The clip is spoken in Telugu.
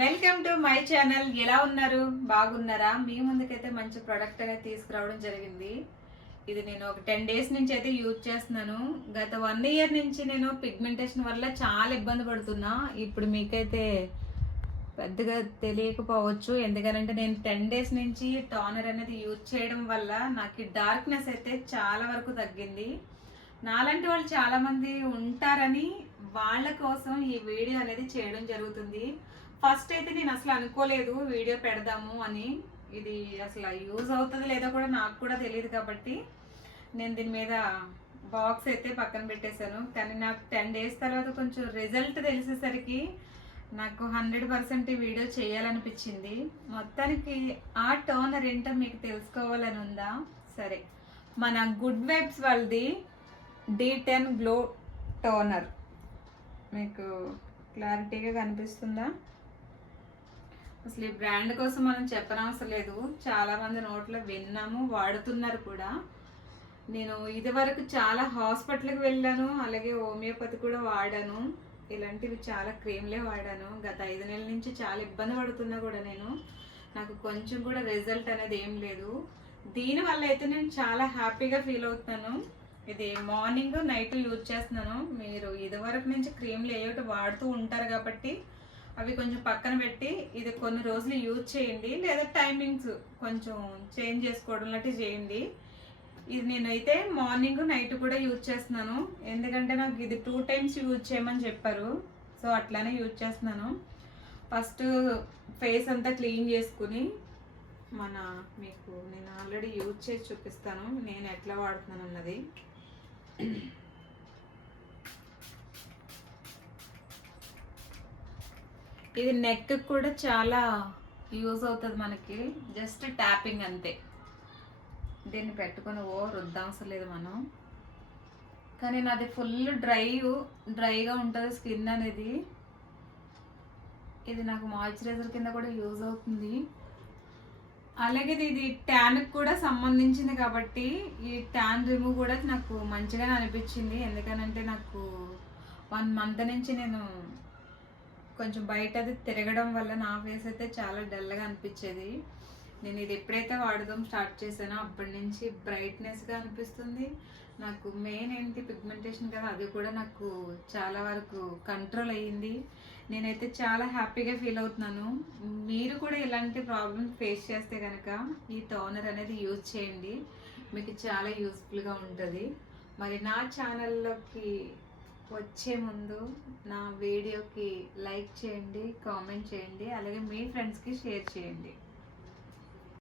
Welcome to my channel. ఎలా ఉన్నారు? బాగున్నారా? మీ ముందుకైతే మంచి ప్రోడక్ట్ అనేది తీసుకురావడం జరిగింది. ఇది నేను ఒక 10 డేస్ నుంచి అయితే యూజ్ చేస్తున్నాను. గత 1 ఇయర్ నుంచి నేను పిగ్మెంటేషన్ వల్ల చాలా ఇబ్బంది పడుతున్నా. ఇప్పుడు మీకైతే పెద్దగా తెలియకపోవచ్చు, ఎందుకంటే నేను 10 డేస్ నుంచి టోనర్ అనేది యూజ్ చేయడం వల్ల నాకు డార్క్నెస్ అయితే చాలా వరకు తగ్గింది. నాలాంటి వాళ్ళు చాలా మంది ఉంటారని వాళ్ళ కోసం ఈ వీడియో అనేది చేయడం జరుగుతుంది. ఫస్ట్ అయితే నేను అసలు అనుకోలేదు వీడియో పెడదాము అని. ఇది అసలు యూజ్ అవుతుంది లేదో కూడా నాకు కూడా తెలియదు, కాబట్టి నేను దీని మీద బాక్స్ అయితే పక్కన పెట్టేశాను. కానీ నాకు 10 డేస్ తర్వాత కొంచెం రిజల్ట్ తెలిసేసరికి నాకు 100% ఈ వీడియో చేయాలనిపించింది. మొత్తానికి ఆ టోనర్ ఏంటో మీకు తెలుసుకోవాలని ఉందా? సరే, మన గుడ్ వైబ్స్ వాళ్ళది D10 గ్లో టోనర్ మీకు క్లారిటీగా కనిపిస్తుందా? అసలు ఈ బ్రాండ్ కోసం మనం చెప్పనవసరం లేదు, చాలామంది నోట్లో విన్నాము, వాడుతున్నారు కూడా. నేను ఇదివరకు చాలా హాస్పిటల్కి వెళ్ళాను, అలాగే హోమియోపతి కూడా వాడాను. ఇలాంటివి చాలా క్రీమ్లే వాడాను. గత 5 నెలల నుంచి చాలా ఇబ్బంది పడుతున్నా కూడా నాకు కొంచెం కూడా రిజల్ట్ అనేది ఏం లేదు. దీనివల్ల అయితే నేను చాలా హ్యాపీగా ఫీల్ అవుతున్నాను. ఇది మార్నింగ్ నైట్ యూజ్ చేస్తున్నాను. మీరు ఇదివరకు నుంచి క్రీమ్లు ఏయోటి వాడుతూ ఉంటారు కాబట్టి అవి కొంచెం పక్కన పెట్టి ఇది కొన్ని రోజులు యూజ్ చేయండి, లేదా టైమింగ్స్ కొంచెం చేంజ్ చేసుకోవడం లాంటివి చేయండి. ఇది నేనైతే మార్నింగ్ నైట్ కూడా యూజ్ చేస్తున్నాను, ఎందుకంటే నాకు ఇది 2 టైమ్స్ యూజ్ చేయమని చెప్పారు. సో అట్లానే యూజ్ చేస్తున్నాను. ఫస్ట్ ఫేస్ అంతా క్లీన్ చేసుకుని మీకు నేను ఆల్రెడీ యూజ్ చేసి చూపిస్తాను నేను ఎట్లా వాడుతున్నాను అన్నది. ఇది నెక్ కూడా చాలా యూజ్ అవుతుంది మనకి, జస్ట్ ట్యాపింగ్ అంతే. దీన్ని పెట్టుకొని రుద్దవసరం లేదు మనం. కానీ నాది ఫుల్ డ్రైగా ఉంటుంది స్కిన్ అనేది. ఇది నాకు మాయిశ్చరైజర్ కింద కూడా యూజ్ అవుతుంది. అలాగే ఇది ట్యాన్కి కూడా సంబంధించింది కాబట్టి ఈ ట్యాన్ రిమూవ్ కూడా నాకు మంచిగానే అనిపించింది. ఎందుకనంటే నాకు 1 మంత్ నుంచి నేను కొంచెం బయట అది తిరగడం వల్ల నా ఫేస్ అయితే చాలా డల్గా అనిపించేది. నేను ఇది ఎప్పుడైతే వాడడం స్టార్ట్ చేశానో అప్పటి నుంచి బ్రైట్నెస్గా అనిపిస్తుంది. నాకు మెయిన్ ఏంటి పిగ్మెంటేషన్ కదా, అది కూడా నాకు చాలా వరకు కంట్రోల్ అయ్యింది. నేనైతే చాలా హ్యాపీగా ఫీల్ అవుతున్నాను. మీరు కూడా ఇలాంటి ప్రాబ్లమ్ ఫేస్ చేస్తే కనుక ఈ టోనర్ అనేది యూజ్ చేయండి, మీకు చాలా యూస్ఫుల్గా ఉంటుంది. మరి నా ఛానల్లోకి వచ్చే ముందు నా వీడియోకి లైక్ చేయండి, కామెంట్ చేయండి, అలాగే మీ ఫ్రెండ్స్కి షేర్ చేయండి.